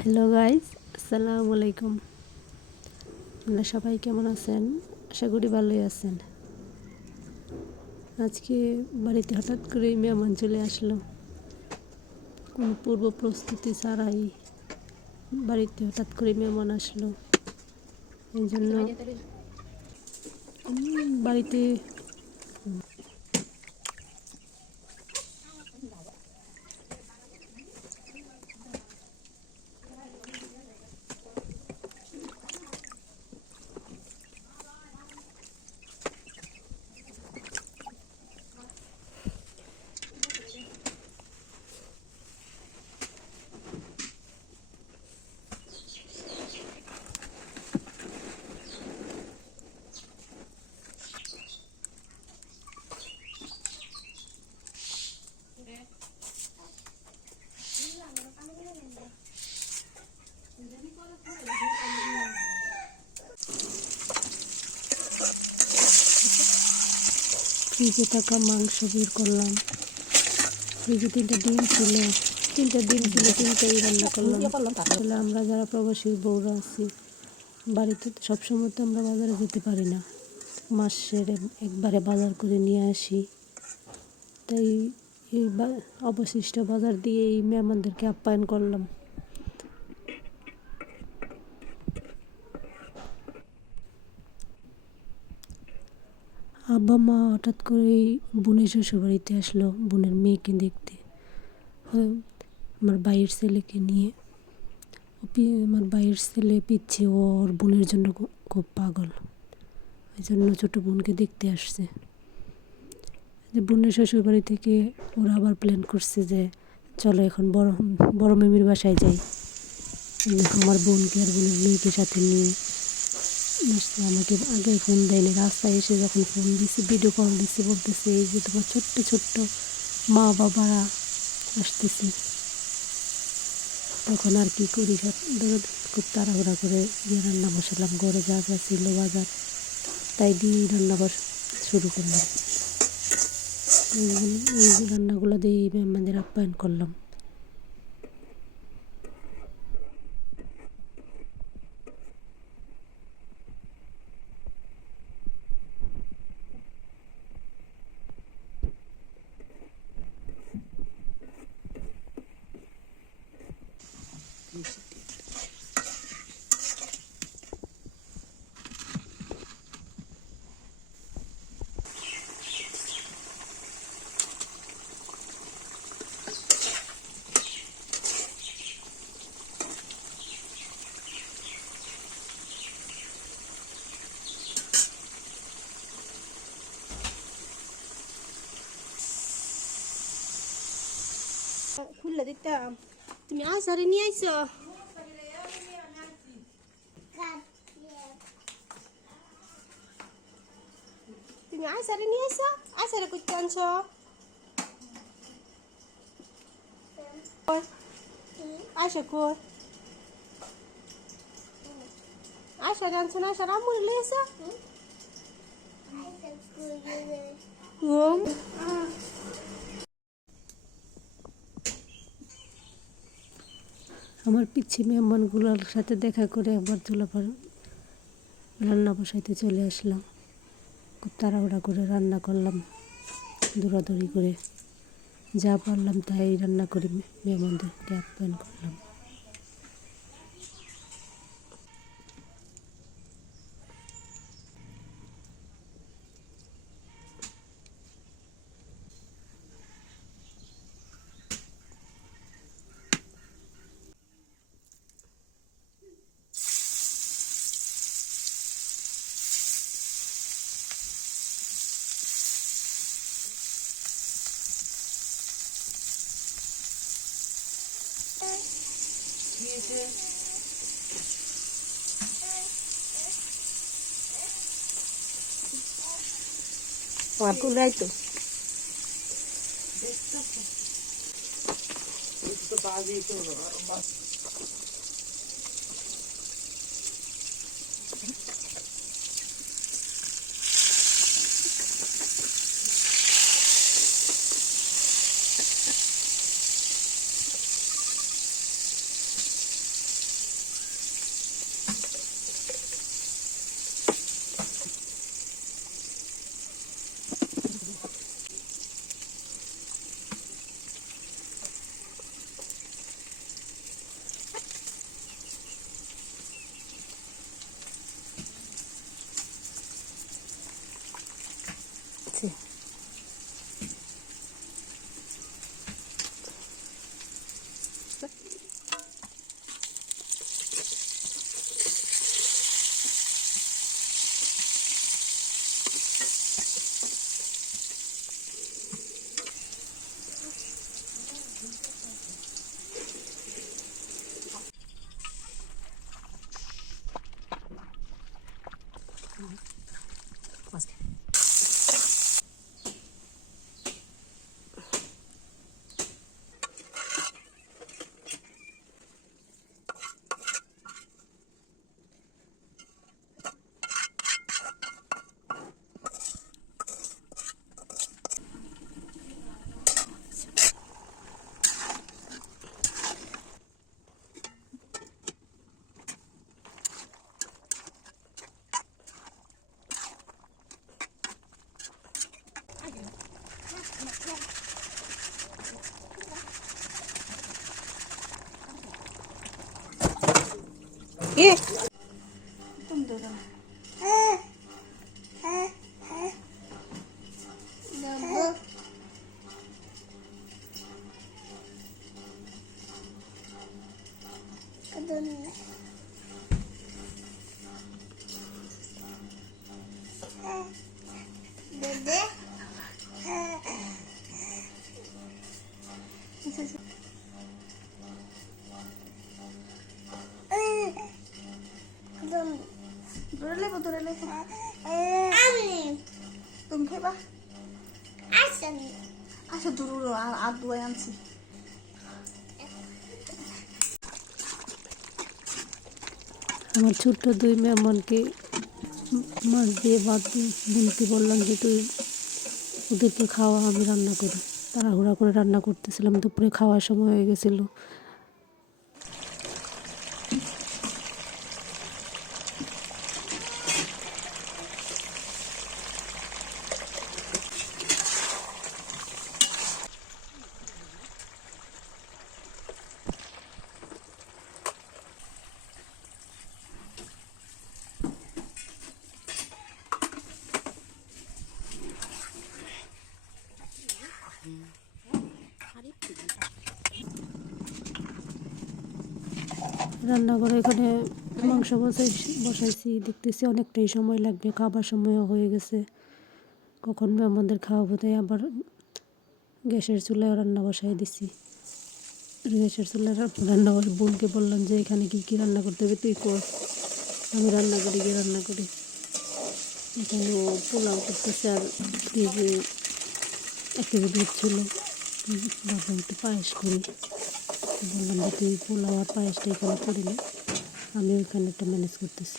Hello guys, আসসালামু আলাইকুম। আপনারা সবাই কেমন আছেন? আশা করি ভালোই আছেন। আজকে বাড়িতে হঠাৎ করে মেহমান চলে আসলো। কোনো পূর্ব প্রস্তুতি ছাড়াই বাড়িতে হঠাৎ করে মেহমান আসলো। এই জন্য বাড়িতে ফ্রিজে থাকা মাংস বের করলাম। ফ্রিজে তিনটা ডিম ছিল, তিনটাই রান্না করলাম। আসলে আমরা যারা প্রবাসী বউরা আছি, বাড়িতে সবসময় তো আমরা বাজারে যেতে পারি না। মাসের একবারে বাজার করে নিয়ে আসি। তাই এই অবশিষ্ট বাজার দিয়ে এই মেহমানদেরকে আপ্যায়ন করলাম। আব্বা মা হঠাৎ করে বোনের শ্বশুরবাড়িতে আসলো বোনের মেয়েকে দেখতে। আমার ভাইয়ের ছেলেকে নিয়ে। আমার ভাইয়ের ছেলে পিচ্ছে ওর বোনের জন্য খুব পাগল, ওই জন্য ছোটো বোনকে দেখতে আসছে। যে বোনের শ্বশুরবাড়ি থেকে ওরা আবার প্ল্যান করছে যে চলো এখন বড় মেমির বাসায় যাই। আমার বোনকে আর বোনের মেয়েকে সাথে নিয়ে আসছে। আমাকে আগে ফোন দেয়নি, রাস্তায় এসে যখন ফোন দিচ্ছে, ভিডিও কল দিচ্ছে, বলতেছে এই যে তোমার ছোট্ট ছোট্ট মা বাবারা আসতেছে। তখন আর কি করি, খুব তাড়াহুড়া করে দিয়ে রান্না বসালাম। ঘরে যা যা ছিল বাজার তাই দিয়ে রান্না শুরু করলাম। এই রান্নাগুলো দিয়ে মেহমানদের আপ্যায়ন করলাম। খুললে দিতাম। তুমি আসারে নিয়ে আইছো? তুমি আসারে নিয়ে আইছো? আসারে করতে আনছো? আয়সা কই? আয়সারে আনছো না? আয়সার আম্মুরে লিয়ে আইছো? আমার পিচ্ছি মেহমানগুলোর সাথে দেখা করে আবার চুলাপার রান্না বসাইতে চলে আসলাম। খুব তাড়াহুড়া করে রান্না করলাম, দৌড়াদৌড়ি করে যা পারলাম তাই রান্না করে মেহমানদেরকে আপ্যায়ন করলাম। আমার কুলাই তো এ তুমি তো দাও। ধরে লেবো তুমি খাইবা আচ্ছা দূর আর দুয়াই আনছি আমার ছোট্ট দুই মেহমানকে মাছ দিয়ে ভাত দিয়ে বোনকে বললাম যে তুই ওদেরকে খাওয়া, আমি রান্না করি। তাড়াহুড়া করে রান্না করতেছিলাম, দুপুরে খাওয়ার সময় হয়ে গেছিলো। রান্নাঘরে এখানে মাংস বসাইছি, দেখতেছি অনেকটাই সময় লাগবে, খাবার সময়ও হয়ে গেছে। কখন আমাদের খাওয়াবো, তাই আবার গ্যাসের চুলায় রান্না বসাই দিছি। গ্যাসের চুলায় রান্না করে বোনকে বললাম যে এখানে কী কী রান্না করতে হবে তুই কর, আমি রান্না করি গিয়ে রান্না করি। এখানে ও পোলাও করতেছে, আর ফ্রিজে 1 কেজি দুধ ছিল, ভাবলাম একটু পায়েস করি। বললাম যে তুই পোলাও আর পায়েসটা এখানে করিলে, আমি ওইখানে একটা ম্যানেজ করতেছি।